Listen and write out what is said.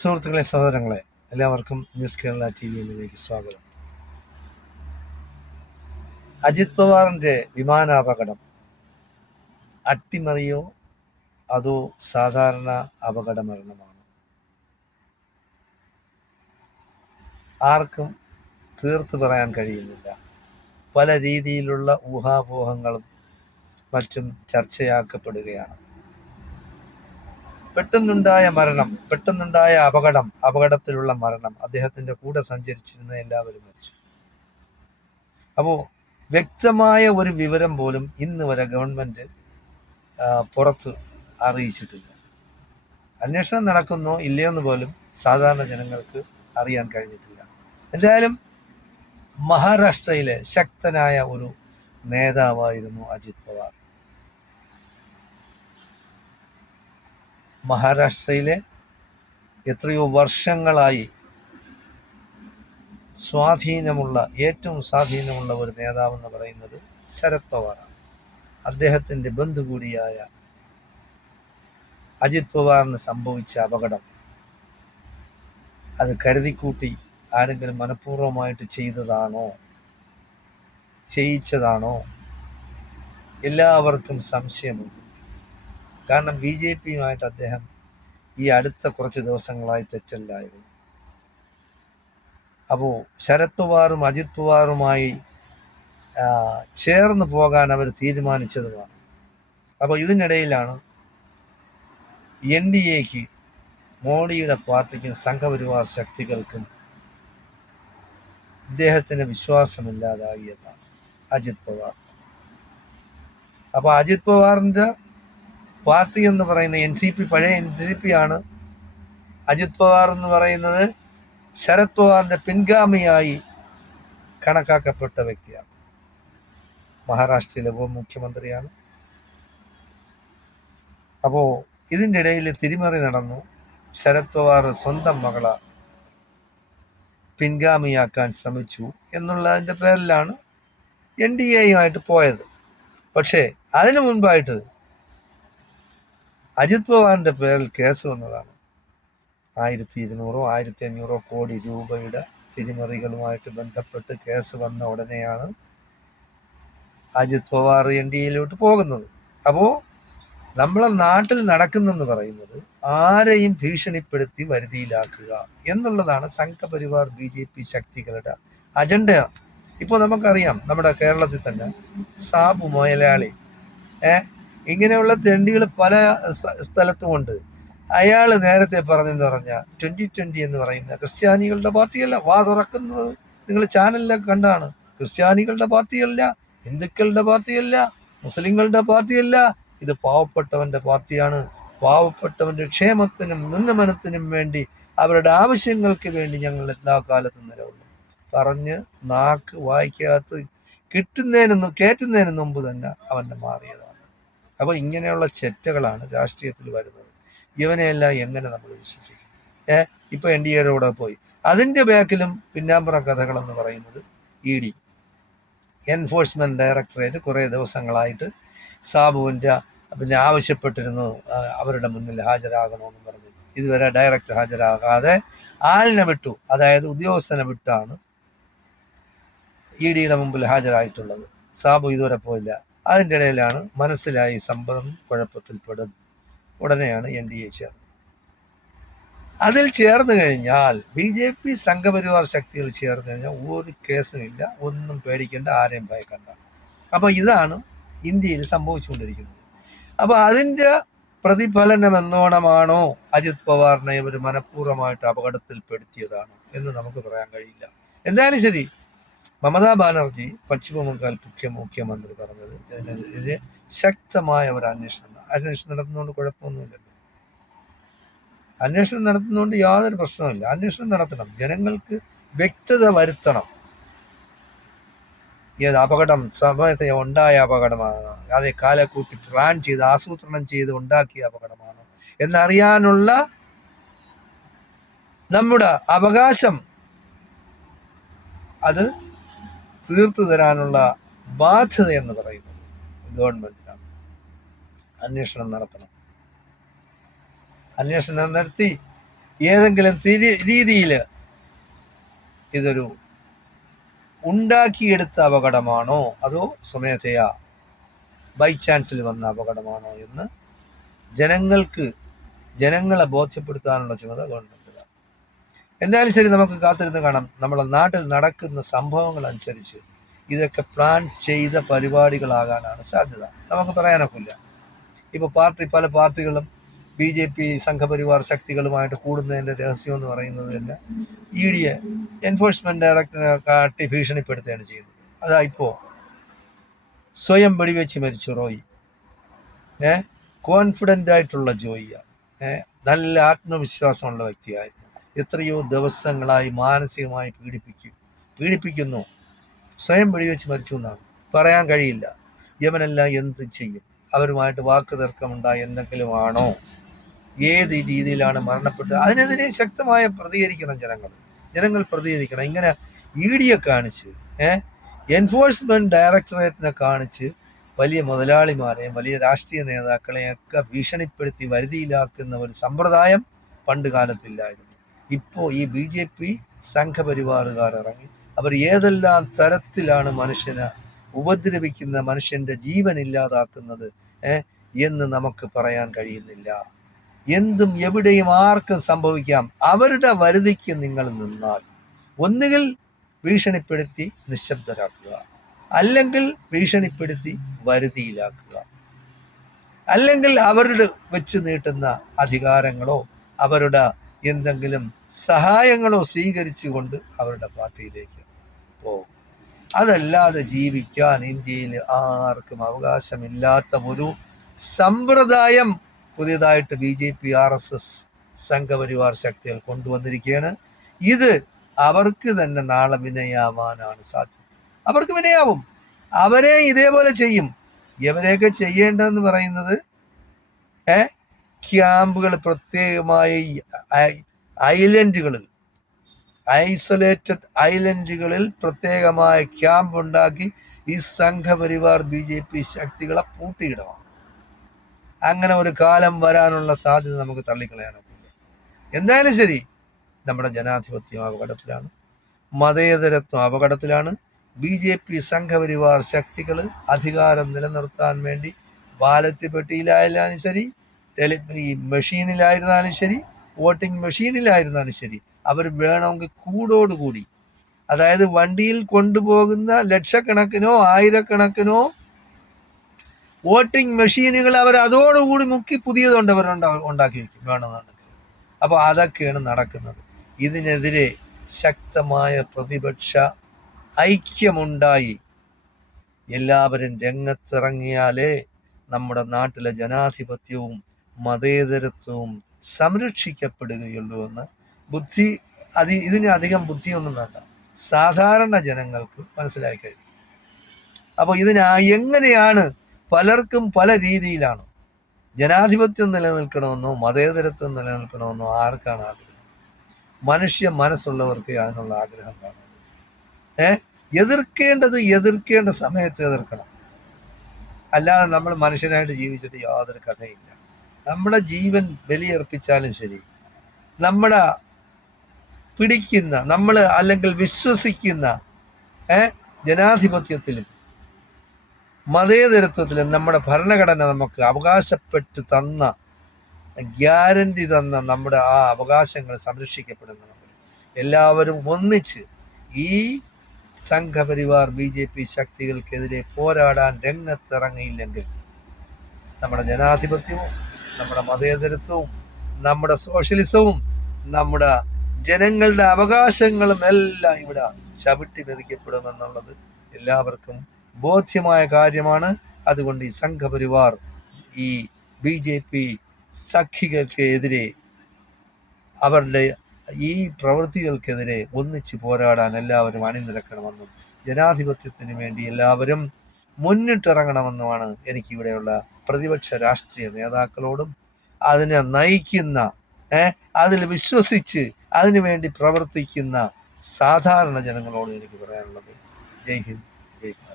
സുഹൃത്തുക്കളെ, സഹോദരങ്ങളെ, എല്ലാവർക്കും ന്യൂസ് കേരള TV എന്നിലേക്ക് സ്വാഗതം. അജിത് പവാറിന്റെ വിമാനാപകടം അട്ടിമറിയോ അതോ സാധാരണ അപകട മരണമാണോ? ആർക്കും തീർത്ത് പറയാൻ കഴിയുന്നില്ല. പല രീതിയിലുള്ള ഊഹാപോഹങ്ങളും മറ്റും ചർച്ചയാക്കപ്പെടുകയാണ്. പെട്ടെന്നുണ്ടായ അപകടത്തിലുള്ള മരണം, അദ്ദേഹത്തിന്റെ കൂടെ സഞ്ചരിച്ചിരുന്ന എല്ലാവരും മരിച്ചു. അപ്പോൾ വ്യക്തമായ ഒരു വിവരം പോലും ഇന്ന് വരെ ഗവൺമെന്റ് പുറത്ത് അറിയിച്ചിട്ടില്ല. അന്വേഷണം നടക്കുന്നോ ഇല്ലയോന്ന് പോലും സാധാരണ ജനങ്ങൾക്ക് അറിയാൻ കഴിഞ്ഞിട്ടില്ല. എന്തായാലും മഹാരാഷ്ട്രയിലെ ശക്തനായ ഒരു നേതാവായിരുന്നു അജിത് പവാർ. മഹാരാഷ്ട്രയിലെ എത്രയോ വർഷങ്ങളായി ഏറ്റവും സ്വാധീനമുള്ള ഒരു നേതാവെന്ന് പറയുന്നത് ശരത് പവാറാണ്. അദ്ദേഹത്തിന്റെ ബന്ധു കൂടിയായ അജിത് പവാറിന് സംഭവിച്ച അപകടം അത് കരുതിക്കൂട്ടി ആരെങ്കിലും മനഃപൂർവ്വമായിട്ട് ചെയ്യിച്ചതാണോ? എല്ലാവർക്കും സംശയമുണ്ട്. കാരണം BJPയുമായിട്ട് അദ്ദേഹം ഈ അടുത്ത കുറച്ച് ദിവസങ്ങളായി തെറ്റല്ലായിരുന്നു. അപ്പോൾ ശരത് പവാറും അജിത് പവാറുമായി ചേർന്ന് പോകാൻ അവർ തീരുമാനിച്ചതുമാണ്. അപ്പോൾ ഇതിനിടയിലാണ് NDAക്ക്, മോഡിയുടെ പാർട്ടിക്കും സംഘപരിവാർ ശക്തികൾക്കും ഇദ്ദേഹത്തിന് വിശ്വാസമില്ലാതായി എന്നാണ് അജിത് പവാർ. അപ്പോൾ അജിത് പവാറിന്റെ പാർട്ടി എന്ന് പറയുന്ന NCP, പഴയ NCP ആണ്. അജിത് പവാർ എന്ന് പറയുന്നത് ശരത് പവാറിന്റെ പിൻഗാമിയായി കണക്കാക്കപ്പെട്ട വ്യക്തിയാണ്. മഹാരാഷ്ട്രയിലെ ഉപമുഖ്യമന്ത്രിയാണ്. അപ്പോ ഇതിൻ്റെ ഇടയിൽ തിരിമറി നടന്നു. ശരത് പവാർ സ്വന്തം മകളെ പിൻഗാമിയാക്കാൻ ശ്രമിച്ചു എന്നുള്ളതിൻ്റെ പേരിലാണ് NDAയുമായിട്ട് പോയത്. പക്ഷേ അതിനു മുൻപായിട്ട് അജിത് പവാറിന്റെ പേരിൽ കേസ് വന്നതാണ്. 1200 1500 കോടി രൂപയുടെ തിരിമറികളുമായിട്ട് ബന്ധപ്പെട്ട് കേസ് വന്ന ഉടനെയാണ് അജിത് പവാർ NDAയിലോട്ട് പോകുന്നത്. അപ്പോൾ നമ്മളെ നാട്ടിൽ നടക്കുന്നെന്ന് പറയുന്നത് ആരെയും ഭീഷണിപ്പെടുത്തി വരുതിയിലാക്കുക എന്നുള്ളതാണ് സംഘപരിവാർ BJP ശക്തികളുടെ അജണ്ട. ഇപ്പോൾ നമുക്കറിയാം, നമ്മുടെ കേരളത്തിൽ തന്നെ സാബു മുതലാളി ഇങ്ങനെയുള്ള തെണ്ടികൾ പല സ്ഥലത്തുമുണ്ട്. അയാൾ നേരത്തെ പറഞ്ഞെന്ന് പറഞ്ഞാൽ 2020 എന്ന് പറയുന്ന ക്രിസ്ത്യാനികളുടെ പാർട്ടിയല്ല. തുറക്കുന്നത് നിങ്ങൾ ചാനലിലൊക്കെ കണ്ടാണ്. ക്രിസ്ത്യാനികളുടെ പാർട്ടിയല്ല, ഹിന്ദുക്കളുടെ പാർട്ടിയല്ല, മുസ്ലിങ്ങളുടെ പാർട്ടിയല്ല. ഇത് പാവപ്പെട്ടവന്റെ പാർട്ടിയാണ്. പാവപ്പെട്ടവന്റെ ക്ഷേമത്തിനും ഉന്നമനത്തിനും വേണ്ടി, അവരുടെ ആവശ്യങ്ങൾക്ക് വേണ്ടി ഞങ്ങൾ എല്ലാ കാലത്തും നിലകൊള്ളും പറഞ്ഞ് നാക്ക് വായിക്കകത്ത് കയറ്റുന്നതിന് മുമ്പ് തന്നെ അവന്റെ മാറിയതാണ്. അപ്പൊ ഇങ്ങനെയുള്ള ചെറ്റകളാണ് രാഷ്ട്രീയത്തിൽ വരുന്നത്. ഇവനെയെല്ലാം എങ്ങനെ നമ്മൾ വിശ്വസിക്കും? ഇപ്പൊ NDAയുടെ കൂടെ പോയി. അതിന്റെ ബാക്കിലും പിന്നാമ്പുറ കഥകളെന്ന് പറയുന്നത് ED, എൻഫോഴ്സ്മെന്റ് ഡയറക്ടറേറ്റ് കുറെ ദിവസങ്ങളായിട്ട് സാബുവിന്റെ ആവശ്യപ്പെട്ടിരുന്നു അവരുടെ മുന്നിൽ ഹാജരാകണമെന്ന് പറഞ്ഞു. ഇതുവരെ ഡയറക്റ്റ് ഹാജരാകാതെ ആളിനെ വിട്ടു, അതായത് ഉദ്യോഗസ്ഥനെ വിട്ടാണ് EDയുടെ മുമ്പിൽ ഹാജരായിട്ടുള്ളത്. സാബു ഇതുവരെ പോയില്ല. അതിൻ്റെ ഇടയിലാണ് മനസ്സിലായി സംഭവം കുഴപ്പത്തിൽപ്പെടും. ഉടനെയാണ് NDA ചേർന്നത്. അതിൽ ചേർന്ന് കഴിഞ്ഞാൽ BJP സംഘപരിവാർ ശക്തികൾ ചേർന്ന് കഴിഞ്ഞാൽ ഒരു കേസുമില്ല, ഒന്നും പേടിക്കേണ്ട, ആരെയും ഭയക്കണ്ട. അപ്പൊ ഇതാണ് ഇന്ത്യയിൽ സംഭവിച്ചുകൊണ്ടിരിക്കുന്നത്. അപ്പൊ അതിന്റെ പ്രതിഫലനം എന്നോണമാണോ അജിത് പവാറിനെ ഇവർ മനഃപൂർവ്വമായിട്ട് അപകടത്തിൽപ്പെടുത്തിയതാണോ എന്ന് നമുക്ക് പറയാൻ കഴിയില്ല. എന്തായാലും ശരി, മമതാ ബാനർജി, പശ്ചിമ ബംഗാൾ മുഖ്യമന്ത്രി പറഞ്ഞത് ഇതിനെതിരെ ശക്തമായ ഒരു അന്വേഷണം നടത്തുന്നതുകൊണ്ട് കുഴപ്പമൊന്നുമില്ലല്ലോ. അന്വേഷണം നടത്തുന്നതുകൊണ്ട് യാതൊരു പ്രശ്നവുമില്ല. അന്വേഷണം നടത്തണം, ജനങ്ങൾക്ക് വ്യക്തത വരുത്തണം. ഏത് അപകടം സമയത്ത് ഉണ്ടായ അപകടമാണ്, അതേ കാലക്കൂട്ടി പ്ലാൻ ചെയ്ത് ആസൂത്രണം ചെയ്ത് ഉണ്ടാക്കിയ അപകടമാണ് എന്നറിയാനുള്ള നമ്മുടെ അവകാശം അത് തീർത്തു തരാനുള്ള ബാധ്യത എന്ന് പറയുന്നത് ഗവൺമെന്റിനാണ്. അന്വേഷണം നടത്തണം. അന്വേഷണം നടത്തി ഏതെങ്കിലും രീതിയിൽ ഇതൊരു ഉണ്ടാക്കിയെടുത്ത അപകടമാണോ അതോ സ്വമേധയാ ബൈ ചാൻസിൽ വന്ന അപകടമാണോ എന്ന് ജനങ്ങളെ ബോധ്യപ്പെടുത്താനുള്ള ചുമതല ഗവൺമെന്റിലാണ്. എന്തായാലും ശരി, നമുക്ക് കാത്തിരുന്ന് കാണാം. നമ്മുടെ നാട്ടിൽ നടക്കുന്ന സംഭവങ്ങൾ അനുസരിച്ച് ഇതൊക്കെ പ്ലാൻ ചെയ്ത പരിപാടികളാകാനാണ് സാധ്യത. നമുക്ക് പറയാനൊക്കില്ല. ഇപ്പോൾ പല പാർട്ടികളും BJP സംഘപരിവാർ ശക്തികളുമായിട്ട് കൂടുന്നതിൻ്റെ രഹസ്യം എന്ന് പറയുന്നത് തന്നെ ED എൻഫോഴ്സ്മെന്റ് ഡയറക്ടറെ കാട്ടി ഭീഷണിപ്പെടുത്തുകയാണ് ചെയ്യുന്നത്. അതാ ഇപ്പോൾ സ്വയം വെടിവെച്ച് മരിച്ചു റോയി. കോൺഫിഡൻ്റ് ആയിട്ടുള്ള ജോയിയാണ്. നല്ല ആത്മവിശ്വാസമുള്ള വ്യക്തിയായിരുന്നു. എത്രയോ ദിവസങ്ങളായി മാനസികമായി പീഡിപ്പിക്കുന്നു. സ്വയം വെടിവെച്ച് മരിച്ചു എന്നാണ് പറയാൻ കഴിയില്ല. യമനെല്ലാം എന്ത് ചെയ്യും? അവരുമായിട്ട് വാക്ക് തർക്കമുണ്ടായി എന്തെങ്കിലും ആണോ? ഏത് രീതിയിലാണ് മരണപ്പെട്ടത്? അതിനെതിരെ ശക്തമായ പ്രതികരിക്കണം ജനങ്ങൾ പ്രതികരിക്കണം. ഇങ്ങനെ ED കാണിച്ച് എൻഫോഴ്സ്മെന്റ് ഡയറക്ടറേറ്റിനെ കാണിച്ച് വലിയ മുതലാളിമാരെയും വലിയ രാഷ്ട്രീയ നേതാക്കളെയൊക്കെ ഭീഷണിപ്പെടുത്തി വരുതിയിലാക്കുന്ന ഒരു സമ്പ്രദായം പണ്ട് കാലത്തില്ലായിരുന്നു. ഇപ്പോൾ ഈ BJP സംഘപരിവാറുകാർ ഇറങ്ങി അവർ ഏതെല്ലാം തരത്തിലാണ് മനുഷ്യനെ ഉപദ്രവിക്കുന്ന, മനുഷ്യന്റെ ജീവൻ ഇല്ലാതാക്കുന്നത് എന്ന് നമുക്ക് പറയാൻ കഴിയുന്നില്ല. എന്തും എവിടെയും ആർക്കും സംഭവിക്കാം. അവരുടെ വരുതിക്ക് നിങ്ങൾ നിന്നാൽ ഒന്നുകിൽ ഭീഷണിപ്പെടുത്തി നിശബ്ദരാക്കുക, അല്ലെങ്കിൽ ഭീഷണിപ്പെടുത്തി വരുതിയിലാക്കുക, അല്ലെങ്കിൽ അവരുടെ വെച്ച് നീട്ടുന്ന അധികാരങ്ങളോ അവരുടെ എന്തെങ്കിലും സഹായങ്ങളോ സ്വീകരിച്ചുകൊണ്ട് അവരുടെ പാർട്ടിയിലേക്ക് പോകും. അതല്ലാതെ ജീവിക്കാൻ ഇന്ത്യയിൽ ആർക്കും അവകാശമില്ലാത്ത ഒരു സമ്പ്രദായം പുതിയതായിട്ട് BJP RSS സംഘപരിവാർ ശക്തികൾ കൊണ്ടുവന്നിരിക്കുകയാണ്. ഇത് അവർക്ക് തന്നെ നാളെ വിനയാവാനാണ് സാധ്യത. അവർക്ക് വിനയാവും. അവരെ ഇതേപോലെ ചെയ്യും. ഇവരെയൊക്കെ ചെയ്യേണ്ടതെന്ന് പറയുന്നത് ക്യാമ്പുകൾ, പ്രത്യേകമായ ഐസൊലേറ്റഡ് ഐലൻഡുകളിൽ പ്രത്യേകമായ ക്യാമ്പ് ഉണ്ടാക്കി ഈ സംഘപരിവാർ BJP ശക്തികളെ പൂട്ടിയിടണം. അങ്ങനെ ഒരു കാലം വരാനുള്ള സാധ്യത നമുക്ക് തള്ളിക്കളയാനൊക്കില്ല. എന്തായാലും ശരി, നമ്മുടെ ജനാധിപത്യം അപകടത്തിലാണ്, മതേതരത്വം അപകടത്തിലാണ്. BJP സംഘപരിവാർ ശക്തികൾ അധികാരം നിലനിർത്താൻ വേണ്ടി ബാലറ്റ് പെട്ടിയിലായാലും ശരി, മെഷീനിലായിരുന്നാലും ശരി, വോട്ടിംഗ് മെഷീനിലായിരുന്നാലും ശരി, അവർ വേണമെങ്കിൽ കൂടോടുകൂടി, അതായത് വണ്ടിയിൽ കൊണ്ടുപോകുന്ന ലക്ഷക്കണക്കിനോ ആയിരക്കണക്കിനോ വോട്ടിംഗ് മെഷീനുകൾ അവർ അതോടുകൂടി മുക്കി പുതിയതുകൊണ്ട് അവർ ഉണ്ടാക്കി വയ്ക്കും വേണമെന്നുണ്ടെങ്കിൽ. അപ്പോൾ അതൊക്കെയാണ് നടക്കുന്നത്. ഇതിനെതിരെ ശക്തമായ പ്രതിപക്ഷ ഐക്യമുണ്ടായി എല്ലാവരും രംഗത്തിറങ്ങിയാലേ നമ്മുടെ നാട്ടിലെ ജനാധിപത്യവും മതേതരത്വവും സംരക്ഷിക്കപ്പെടുകയുള്ളൂ എന്ന് ഇതിന് അധികം ബുദ്ധിയൊന്നും വേണ്ട, സാധാരണ ജനങ്ങൾക്ക് മനസ്സിലായി കഴിയും. അപ്പോൾ എങ്ങനെയാണ് പലർക്കും പല രീതിയിലാണ് ജനാധിപത്യം നിലനിൽക്കണമെന്നോ മതേതരത്വം നിലനിൽക്കണമെന്നോ ആർക്കാണ് ആഗ്രഹം? മനുഷ്യ മനസ്സുള്ളവർക്ക് അതിനുള്ള ആഗ്രഹം കാണും. എതിർക്കേണ്ട സമയത്ത് എതിർക്കണം. അല്ലാതെ നമ്മൾ മനുഷ്യനായിട്ട് ജീവിച്ചിട്ട് യാതൊരു കഥയില്ല. നമ്മുടെ ജീവൻ ബലിയർപ്പിച്ചാലും ശരി, നമ്മുടെ പിടിക്കുന്ന അല്ലെങ്കിൽ വിശ്വസിക്കുന്ന ജനാധിപത്യത്തിലും മതേതരത്വത്തിലും നമ്മുടെ ഭരണഘടന നമുക്ക് അവകാശപ്പെട്ട് തന്ന, ഗ്യാരണ്ടി തന്ന നമ്മുടെ ആ അവകാശങ്ങൾ സംരക്ഷിക്കപ്പെടണമെങ്കിൽ എല്ലാവരും ഒന്നിച്ച് ഈ സംഘപരിവാർ BJP ശക്തികൾക്കെതിരെ പോരാടാൻ രംഗത്തിറങ്ങിയില്ലെങ്കിൽ നമ്മുടെ ജനാധിപത്യവും നമ്മുടെ മതേതരത്വവും നമ്മുടെ സോഷ്യലിസവും നമ്മുടെ ജനങ്ങളുടെ അവകാശങ്ങളും എല്ലാം ഇവിടെ ചവിട്ടി മെതിക്കപ്പെടുമെന്നുള്ളത് എല്ലാവർക്കും ബോധ്യമായ കാര്യമാണ്. അതുകൊണ്ട് ഈ സംഘപരിവാർ ഈ BJP സഖികൾക്കെതിരെ, അവരുടെ ഈ പ്രവൃത്തികൾക്കെതിരെ ഒന്നിച്ച് പോരാടാൻ എല്ലാവരും അണിനിരക്കണമെന്നും ജനാധിപത്യത്തിന് വേണ്ടി എല്ലാവരും മുന്നിട്ടിറങ്ങണമെന്നുമാണ് എനിക്കിവിടെയുള്ള പ്രതിപക്ഷ രാഷ്ട്രീയ നേതാക്കളോടും അതിനെ നയിക്കുന്ന, അതിൽ വിശ്വസിച്ച് അതിനുവേണ്ടി പ്രവർത്തിക്കുന്ന സാധാരണ ജനങ്ങളോടും എനിക്ക് പറയാനുള്ളത്. ജയ് ഹിന്ദ്, ജയ് ഭാരത്.